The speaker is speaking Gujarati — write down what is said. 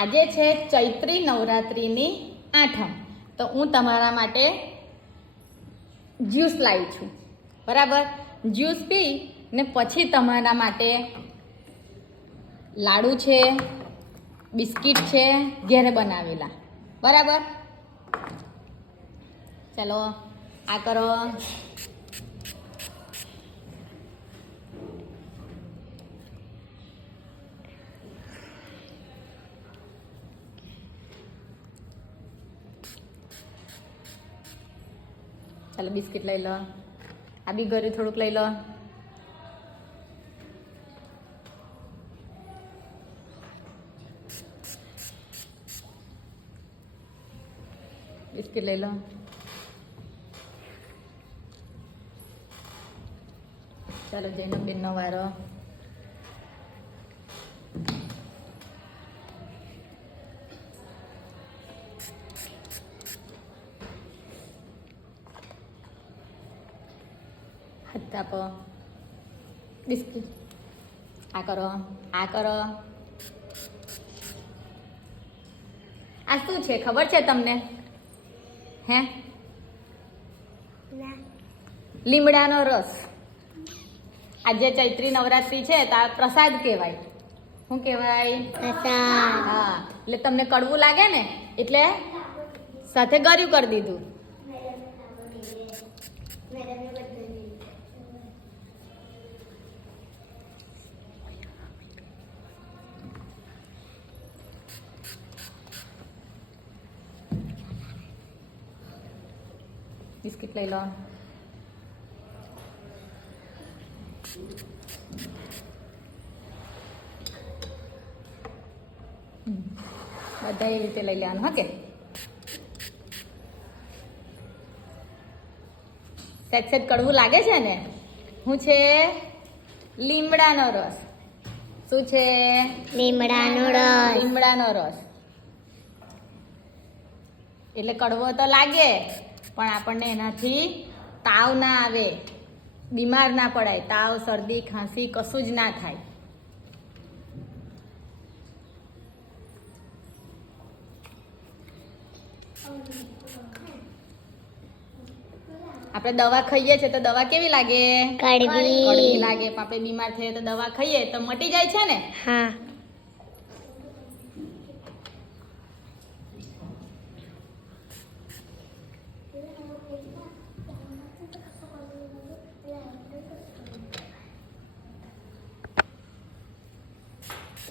આજે છે ચૈત્રી નવરાત્રિની આઠમ, તો હું તમારા માટે જ્યુસ લાવી છું, બરાબર. જ્યુસ પી ને પછી તમારા માટે લાડુ છે, બિસ્કિટ છે ઘેરે બનાવેલા, બરાબર. ચાલો આ કરો. ચાલો બિસ્કિટ લઈ લો, આ બી ઘરે થોડુંક લઈ લો. બિસ્કિટ લઈ લો. ચાલો જઈને બેનનો વારો. હાથ આપો. બિસ્કિટ આ કરો, આ કરો. આ શું છે ખબર છે તમને? હે, લીમડાનો રસ. આજે ચૈત્રી નવરાત્રી છે તો આ પ્રસાદ કહેવાય. શું કહેવાય? પ્રસાદ. હા, એટલે તમને કડવું લાગે ને એટલે સાથે ગળ્યું કરી દીધું. બિસ્કિટ લઈ લો. બધા એ રીતે લઈ લેવાનું. હા કે સેજ સેજ કડવું લાગે છે ને? શું છે? લીમડાનો રસ. શું છે? લીમડાનો રસ. લીમડાનો રસ. એટલે કડવો તો લાગે પણ આપણને એનાથી તાવ ના આવે, બીમાર ના પડાય. તાવ, શરદી, ખાંસી કશું જ ના થાય. આપણે દવા ખાઈએ છીએ તો દવા કેવી લાગે? કડવી. કડવી લાગે. પણ આપણે બીમાર થઈએ તો દવા ખાઈએ તો મટી જાય છે ને? હા.